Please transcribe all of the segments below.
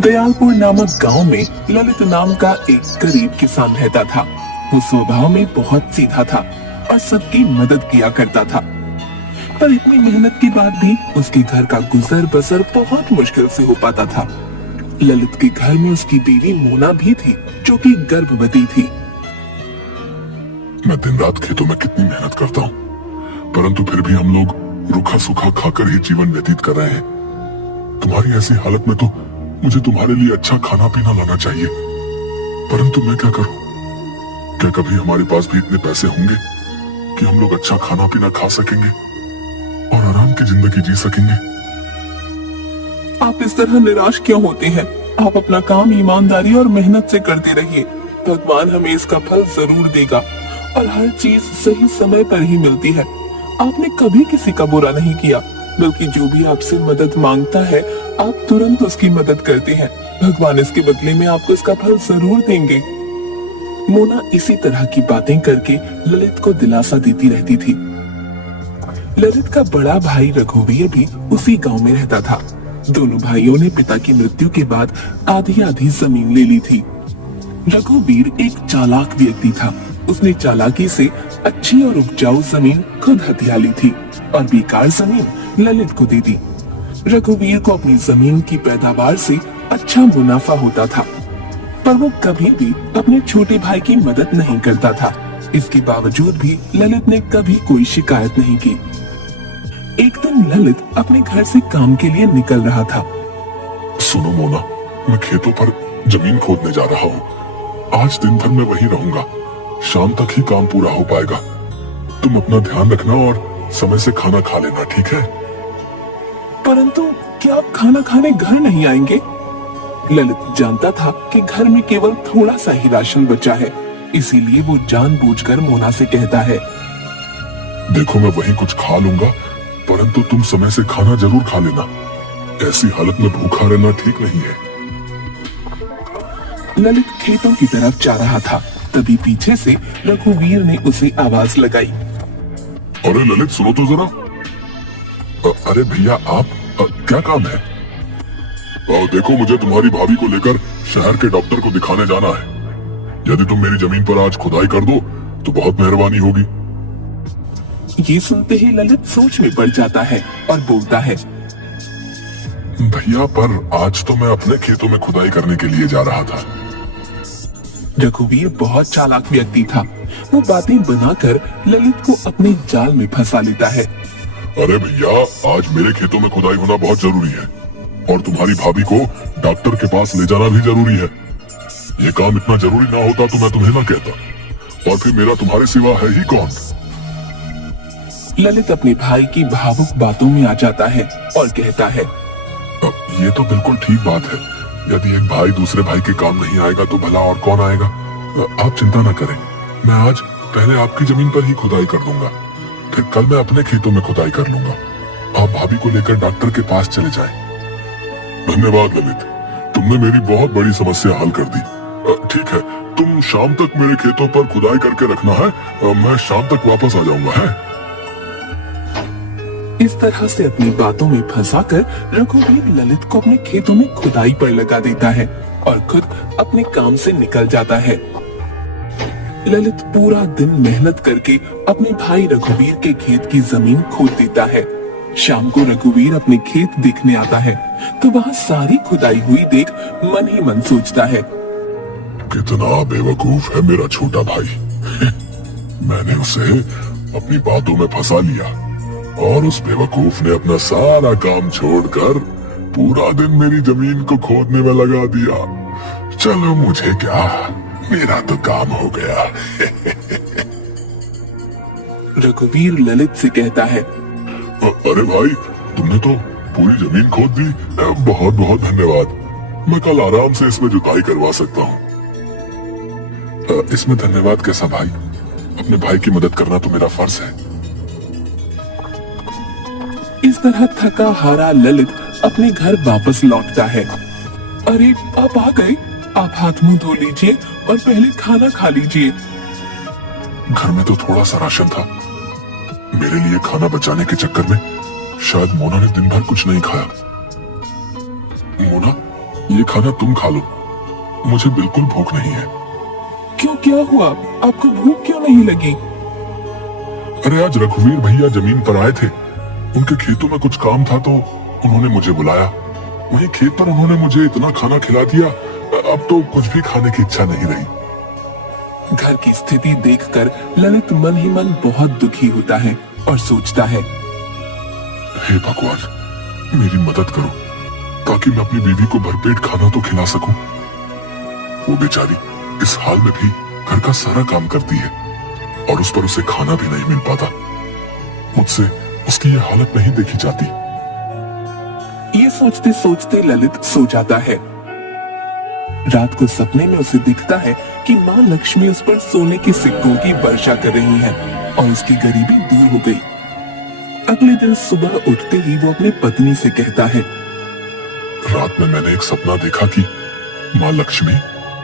दयालपुर नामक गांव में ललित नाम का एक गरीब किसान रहता था। वो स्वभाव में बहुत सीधा था और सबकी मदद किया करता था। पर इतनी मेहनत के बाद भी उसके घर का गुजर बसर बहुत मुश्किल से हो पाता था। ललित के घर में उसकी बीवी मोना भी थी, जो कि गर्भवती थी। मैं दिन रात खेतों में कितनी मेहनत करता हूँ, परंतु फिर भी हम लोग रूखा सूखा खाकर ही जीवन व्यतीत कर रहे हैं। तुम्हारी ऐसी हालत में तो मुझे तुम्हारे लिए अच्छा खाना पीना लाना चाहिए, परंतु मैं क्या करूं? क्या कभी हमारे पास भी इतने पैसे होंगे कि हम लोग अच्छा खाना पीना खा सकेंगे और आराम की जिंदगी जी सकेंगे? आप इस तरह निराश क्यों होते हैं? आप अपना काम ईमानदारी और मेहनत से करते रहिए। भगवान हमें इसका फल जरूर देगा और हर चीज सही समय पर ही मिलती है। आपने कभी किसी का बुरा नहीं किया, बल्कि जो भी आपसे मदद मांगता है आप तुरंत उसकी मदद करते हैं। भगवान इसके बदले में आपको इसका फल जरूर देंगे। मोना इसी तरह की बातें करके ललित को दिलासा देती रहती थी। ललित का बड़ा भाई रघुवीर भी उसी गांव में रहता था। दोनों भाइयों ने पिता की मृत्यु के बाद आधी आधी जमीन ले ली थी। रघुवीर एक चालाक व्यक्ति था। उसने चालाकी से अच्छी और उपजाऊ जमीन खुद हथिया ली थी और बेकार जमीन ललित को दे दी। रघुवीर को अपनी जमीन की पैदावार से अच्छा मुनाफा होता था, पर वो कभी भी अपने छोटे भाई की मदद नहीं करता था। इसके बावजूद भी ललित ने कभी कोई शिकायत नहीं की। एक दिन ललित अपने घर से काम के लिए निकल रहा था। सुनो मोना, मैं खेतों पर जमीन खोदने जा रहा हूँ। आज दिन भर मैं वहीं रहूंगा। शाम तक ही काम पूरा हो पाएगा। तुम अपना ध्यान रखना और समय से खाना खा लेना, ठीक है? परंतु क्या आप खाना खाने घर नहीं आएंगे? ललित जानता था कि घर में केवल थोड़ा सा ही राशन बचा है, इसीलिए वो जानबूझकर मोना से कहता है, देखो मैं वहीं कुछ खा लूंगा, परंतु तुम समय से खाना जरूर खा लेना। ऐसी हालत में भूखा रहना ठीक नहीं है। ललित खेतों की तरफ जा रहा था, तभी पीछे से रघुवीर ने उसे आवाज लगाई। अरे ललित, सुनो तो जरा। अरे भैया, आप क्या काम है? देखो, मुझे तुम्हारी भाभी को लेकर शहर के डॉक्टर को दिखाने जाना है। यदि तुम मेरी जमीन पर आज खुदाई कर दो तो बहुत मेहरबानी होगी। ये सुनते ही ललित सोच में पड़ जाता है और बोलता है, भैया, पर आज तो मैं अपने खेतों में खुदाई करने के लिए जा रहा था। रघुवीर बहुत चालाक व्यक्ति था। वो बातें बनाकर ललित को अपने जाल में फंसा लेता है। अरे भैया, आज मेरे खेतों में खुदाई होना बहुत जरूरी है और तुम्हारी भाभी को डॉक्टर के पास ले जाना भी जरूरी है। ये काम इतना जरूरी ना होता तो मैं तुम्हें ना कहता, और फिर मेरा तुम्हारे सिवा है ही कौन? ललित अपने भाई की भावुक बातों में आ जाता है और कहता है, ये तो बिल्कुल ठीक बात है। यदि एक भाई दूसरे भाई के काम नहीं आएगा तो भला और कौन आएगा? आप चिंता न करें, मैं आज पहले आपकी जमीन पर ही खुदाई कर दूंगा, फिर कल मैं अपने खेतों में खुदाई कर लूंगा। आप भाभी को लेकर डॉक्टर के पास चले जाएं। धन्यवाद ललित, तुमने मेरी बहुत बड़ी समस्या हल कर दी। ठीक है, तुम शाम तक मेरे खेतों पर खुदाई करके रखना है। मैं शाम तक वापस आ जाऊंगा, है? इस तरह से अपनी बातों में फंसाकर रघुवीर ललित को अपने खेतों में खुदाई पर लगा देता है और खुद अपने काम से निकल जाता है। ललित पूरा दिन मेहनत करके अपने भाई रघुवीर के खेत की जमीन खोद देता है। शाम को रघुवीर अपने खेत देखने आता है तो वहाँ सारी खुदाई हुई देख मन ही मन सोचता है, कितना बेवकूफ है मेरा छोटा भाई। मैंने उसे अपनी बातों में फंसा लिया और उस बेवकूफ ने अपना सारा काम छोड़कर पूरा दिन मेरी जमीन को खोदने में लगा दिया। चलो, मुझे क्या, मेरा तो काम हो गया। रघुवीर ललित से कहता है, अरे भाई, तुमने तो पूरी जमीन खोद दी। बहुत बहुत धन्यवाद। मैं कल आराम से इसमें जुताई करवा सकता हूँ। इसमें धन्यवाद कैसा भाई? अपने भाई की मदद करना तो मेरा फर्ज है। इस तरह थका हारा ललित अपने घर वापस लौटता है। अरे, आप आ गए। आप हाथ मुंह धो लीजिए और पहले खाना खा लीजिए। घर में तो थोड़ा सा राशन था। मेरे लिए खाना बचाने के चक्कर में शायद मोना ने दिन भर कुछ नहीं खाया। मोना, ये खाना तुम खा लो, मुझे बिल्कुल भूख नहीं है। क्यों, क्या हुआ? आपको भूख क्यों नहीं लगी? अरे आज रघुवीर भैया जमीन पर आए थे, उनके खेतों में कुछ काम था तो उन्होंने मुझे बुलाया। वहीं खेत पर उन्होंने मुझे इतना खाना खिला दिया, अब तो कुछ भी खाने की इच्छा नहीं रही। घर की स्थिति देखकर ललित मन ही मन बहुत दुखी होता है और सोचता है, हे भगवान, मेरी मदद करो ताकि मैं अपनी बीवी को भरपेट खाना तो खिला सकूं। वो बेचारी इस हाल में भी घर का सारा काम करती है और उस पर उसे खाना भी नहीं मिल पाता। मुझसे उसकी ये हालत नहीं देखी जाती। ये सोचते सोचते ललित सो जाता है। रात को सपने में उसे दिखता है कि माँ लक्ष्मी उस पर सोने के सिक्कों की वर्षा कर रही है और उसकी गरीबी दूर हो गई। अगले दिन सुबह उठते ही वो अपनी पत्नी से कहता है, रात में मैंने एक सपना देखा कि माँ लक्ष्मी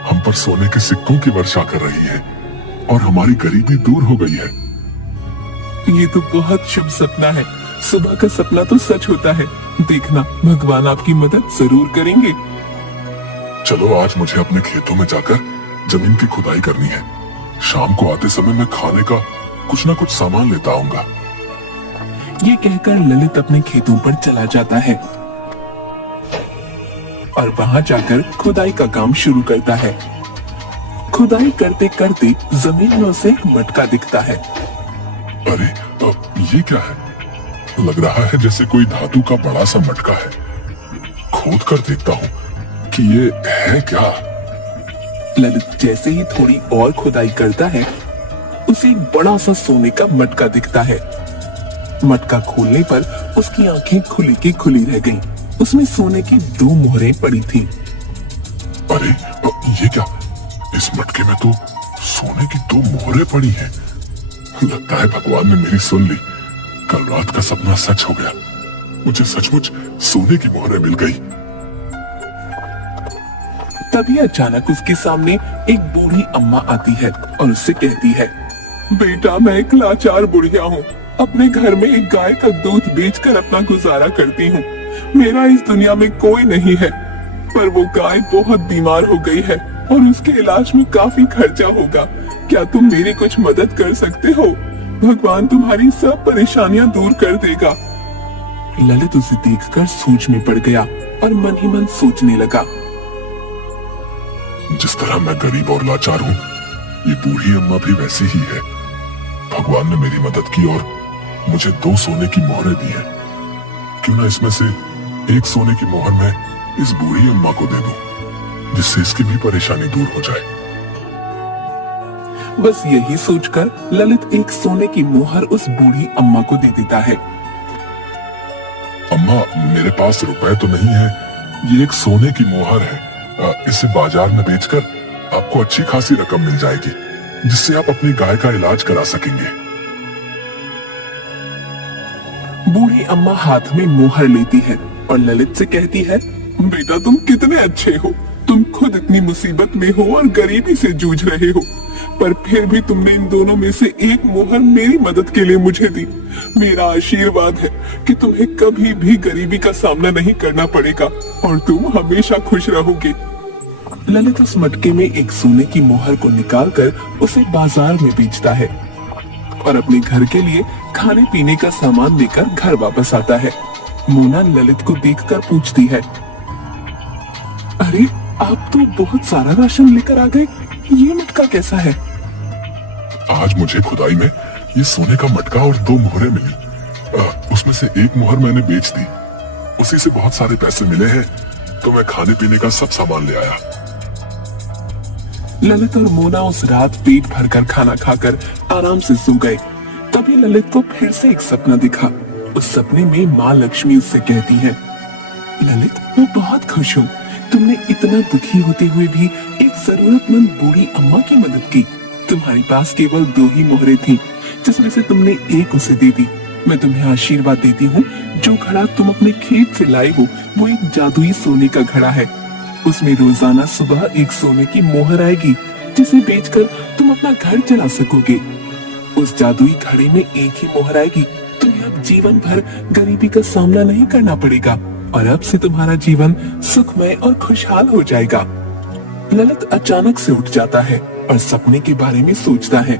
हम पर सोने के सिक्कों की वर्षा कर रही है और हमारी गरीबी दूर हो गई है। ये तो बहुत शुभ सपना है। सुबह का सपना तो सच होता है। देखना, भगवान आपकी मदद जरूर करेंगे। चलो आज मुझे अपने खेतों में जाकर जमीन की खुदाई करनी है। शाम को आते समय मैं खाने का कुछ ना कुछ सामान लेता आऊंगा। ये कहकर ललित अपने खेतों पर चला जाता है और वहां जाकर खुदाई का काम शुरू करता है। खुदाई करते करते जमीन में उसे एक मटका दिखता है। अरे ये क्या है? लग रहा है जैसे कोई धातु का बड़ा सा मटका है। खोद कर देखता हूँ कि ये है क्या। ललित जैसे ही थोड़ी और खुदाई करता है, उसे एक बड़ा सा सोने का मटका दिखता है। मटका खोलने पर उसकी आंखें खुली की खुली रह गईं। उसमें सोने की 2 मोहरें पड़ी थी। अरे ये क्या? इस मटके में तो सोने की 2 मोहरें पड़ी हैं। लगता है भगवान ने मेरी सुन ली। कल रात का सपना सच हो गया। मुझे सचमुच सोने की मोहरें मिल गई। तभी अचानक उसके सामने एक बूढ़ी अम्मा आती है और उससे कहती है, बेटा मैं एक लाचार बुढ़िया हूँ। अपने घर में एक गाय का दूध बेचकर अपना गुजारा करती हूँ। मेरा इस दुनिया में कोई नहीं है, पर वो गाय बहुत बीमार हो गई है और उसके इलाज में काफी खर्चा होगा। क्या तुम मेरी कुछ मदद कर सकते हो? भगवान तुम्हारी सब परेशानियां दूर कर देगा। ललित उसे देखकर सोच में पड़ गया और मन ही मन सोचने लगा, जिस तरह मैं गरीब और लाचार हूँ, ये बूढ़ी अम्मा भी वैसी ही है। भगवान ने मेरी मदद की और मुझे 2 सोने की मोहरें दी हैं। क्यों ना इसमें से एक सोने की मोहर मैं इस बूढ़ी अम्मा को दे दूं, जिससे इसकी भी परेशानी दूर हो जाए। बस यही सोचकर ललित एक सोने की मोहर उस बूढ़ी अम्मा को दे देता है। अम्मा, मेरे पास रुपए तो नहीं है, ये एक सोने की मोहर है। इसे बाजार में बेचकर आपको अच्छी खासी रकम मिल जाएगी, जिससे आप अपनी गाय का इलाज करा सकेंगे। बूढ़ी अम्मा हाथ में मोहर लेती है और ललित से कहती है, बेटा तुम कितने अच्छे हो। तुम खुद इतनी मुसीबत में हो और गरीबी से जूझ रहे हो, पर फिर भी तुमने इन दोनों में से एक मोहर मेरी मदद के लिए मुझे दी। मेरा आशीर्वाद है कि तुम्हें कभी भी गरीबी का सामना नहीं करना पड़ेगा और तुम हमेशा खुश रहोगे। ललित उस मटके में एक सोने की मोहर को निकालकर उसे बाजार में बेचता है और अपने घर के लिए खाने पीने का सामान लेकर घर वापस आता है। मोना ललित को देखकर पूछती है, अरे आप तो बहुत सारा राशन लेकर आ गए, ये मटका कैसा है? आज मुझे खुदाई में ये सोने का मटका और 2 मोहरें मिली। उसमें से एक मोहर मैंने बेच दी, उसी से बहुत सारे पैसे मिले हैं, तो मैं खाने पीने का सब सामान ले आया। ललित और मोना उस रात पेट भरकर खाना खाकर आराम से सो गए। तभी ललित को फिर से एक सपना दिखा। उस सपने में माँ लक्ष्मी उससे कहती है, ललित मैं बहुत खुश हूँ, तुमने इतना दुखी होते हुए भी एक जरूरतमंद बूढ़ी अम्मा की मदद की। तुम्हारे पास केवल 2 ही मोहरें थीं, जिसमें से तुमने एक उसे दे दी। मैं तुम्हें आशीर्वाद देती हूँ, जो घड़ा तुम अपने खेत से लाए हो वो एक जादुई सोने का घड़ा है। उसमें रोजाना सुबह एक सोने की मोहर आएगी, जिसे बेचकर तुम अपना घर चला सकोगे। उस जादुई घड़े में एक ही मोहर आएगी, तुम्हें अब जीवन भर गरीबी का सामना नहीं करना पड़ेगा। और अब से तुम्हारा जीवन सुखमय और खुशहाल हो जाएगा। ललित अचानक से उठ जाता है और सपने के बारे में सोचता है।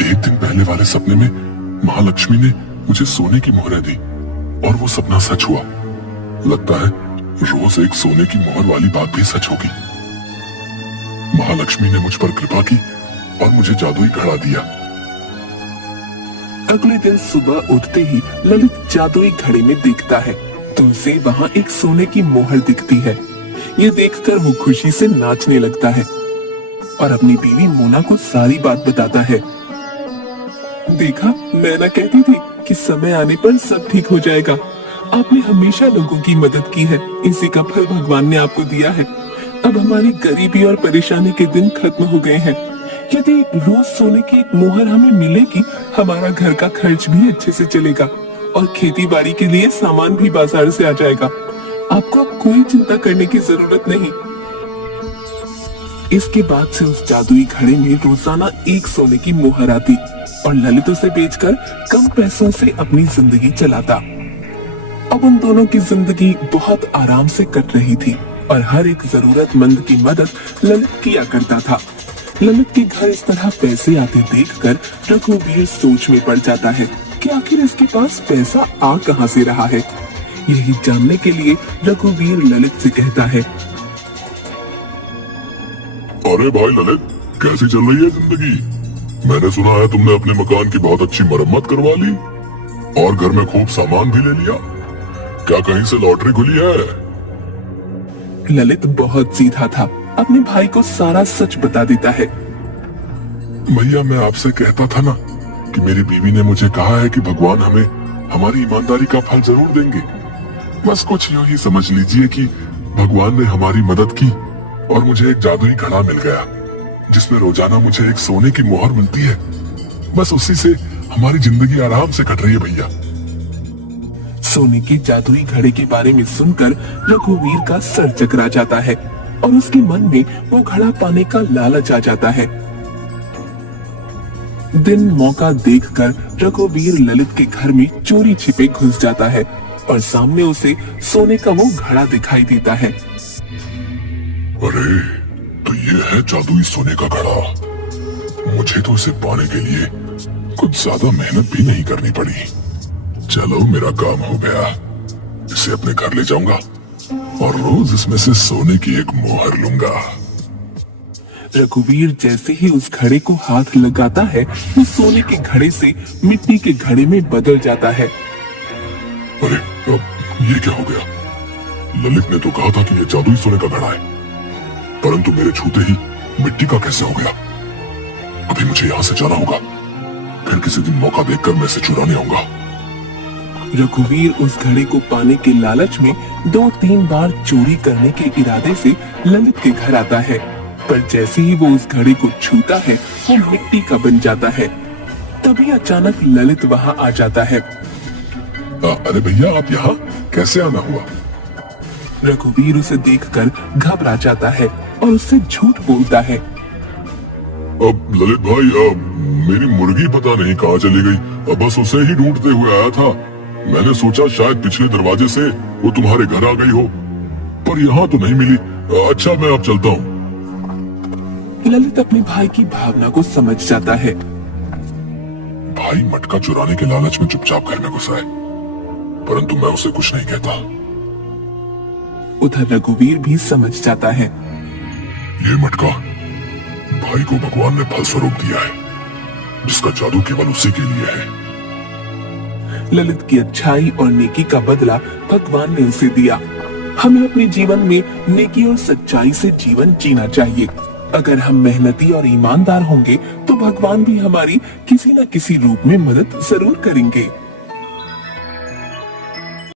एक दिन पहले वाले सपने में महालक्ष्मी ने मुझे सोने की मोहरें दी और वो सपना सच हुआ। लगता है रोज एक सोने की मोहर वाली बात भी सच होगी। महालक्ष्मी ने मुझ पर कृपा की और मुझे जादुई घड़ा दिया। अगले दिन सुबह उठते ही ललित जादुई घड़े में देखता है तो उसे वहाँ एक सोने की मोहर दिखती है। ये देखकर वो खुशी से नाचने लगता है और अपनी बीवी मोना को सारी बात बताता है। देखा, मैं ना कहती थी कि समय आने पर सब ठीक हो जाएगा। आपने हमेशा लोगों की मदद की है, इसी का फल भगवान ने आपको दिया है। अब हमारी गरीबी और परेशानी के दिन खत्म हो गए हैं। यदि रोज सोने की एक मोहर हमें मिलेगी, हमारा घर का खर्च भी अच्छे से चलेगा और खेती बाड़ी के लिए सामान भी बाजार से आ जाएगा। आपको अब कोई चिंता करने की जरूरत नहीं। इसके बाद से उस जादुई घड़े में रोजाना एक सोने की मोहर आती और ललित उसे बेचकर कम पैसों से अपनी जिंदगी चलाता। अब उन दोनों की जिंदगी बहुत आराम से कट रही थी और हर एक जरूरतमंद की मदद ललित किया करता था। ललित के घर इस तरह पैसे आते देखकर रघुवीर सोच में पड़ जाता है कि आखिर इसके पास पैसा आ कहां से रहा है। यही जानने के लिए रघुवीर ललित से कहता है। अरे भाई ललित, कैसी चल रही है जिंदगी? मैंने सुना है तुमने अपने मकान की बहुत अच्छी मरम्मत करवा ली और घर में खूब सामान भी ले लिया। क्या कहीं से लॉटरी खुली है? ललित बहुत सीधा था, अपने भाई को सारा सच बता देता है। भैया, मैं आपसे कहता था ना कि मेरी बीवी ने मुझे कहा है कि भगवान हमें हमारी ईमानदारी का फल जरूर देंगे। बस कुछ यूं ही समझ लीजिए कि भगवान ने हमारी मदद की और मुझे एक जादुई घड़ा मिल गया जिसमें रोजाना मुझे एक सोने की मोहर मिलती है। बस उसी से हमारी जिंदगी आराम से कट रही है भैया। सोने के जादुई घड़े के बारे में सुनकर रघुवीर का सर चकरा जाता है और उसके मन में वो घड़ा पाने का लालच आ जाता है। दिन मौका देखकर रघुवीर ललित के घर में चोरी छिपे घुस जाता है और सामने उसे सोने का वो घड़ा दिखाई देता है। अरे, तो ये है जादुई सोने का घड़ा। मुझे तो इसे पाने के लिए कुछ ज्यादा मेहनत भी नहीं करनी पड़ी। चलो, मेरा काम हो गया। इसे अपने घर ले जाऊंगा और रोज इसमें से सोने की एक मोहर लूंगा। रघुवीर जैसे ही उस घड़े को हाथ लगाता है, वो सोने के घड़े से मिट्टी के घड़े में बदल जाता है। अरे, अब ये क्या हो गया? ललित ने तो कहा था कि ये जादुई सोने का घड़ा है, परंतु मेरे छूते ही मिट्टी का कैसे हो गया? अभी मुझे यहाँ से जाना होगा, फिर किसी दिन मौका देखकर मैं इसे चुराने आऊंगा। रघुवीर उस घड़े को पाने के लालच में 2-3 बार चोरी करने के इरादे से ललित के घर आता है, पर जैसे ही वो उस घड़े को छूता है, वो मिट्टी का बन जाता है। तभी अचानक ललित वहाँ आ जाता है। अरे भैया, आप यहाँ कैसे आना हुआ? रघुवीर उसे देखकर घबरा जाता है और उससे झूठ बोलता है। अब ललित भाई, मेरी मुर्गी पता नहीं कहाँ चली गई। बस उसे ही ढूंढते हुए आया था। मैंने सोचा शायद पिछले दरवाजे से वो तुम्हारे घर आ गई हो, पर यहाँ तो नहीं मिली। अच्छा, मैं अब चलता हूँ। ललित अपने भाई की भावना को समझ जाता है। भाई मटका चुराने के लालच में चुपचाप घर में घुसा है, परंतु मैं उसे कुछ नहीं कहता। उधर रघुवीर भी समझ जाता है। ये मटका भाई को भगवान ने फल स्वरूप दिया है, जिसका जादू केवल उसी के लिए है। ललित की अच्छाई और नेकी का बदला भगवान ने उसे दिया। हमें अपने जीवन में नेकी और सच्चाई से जीवन जीना चाहिए। अगर हम मेहनती और ईमानदार होंगे तो भगवान भी हमारी किसी न किसी रूप में मदद जरूर करेंगे।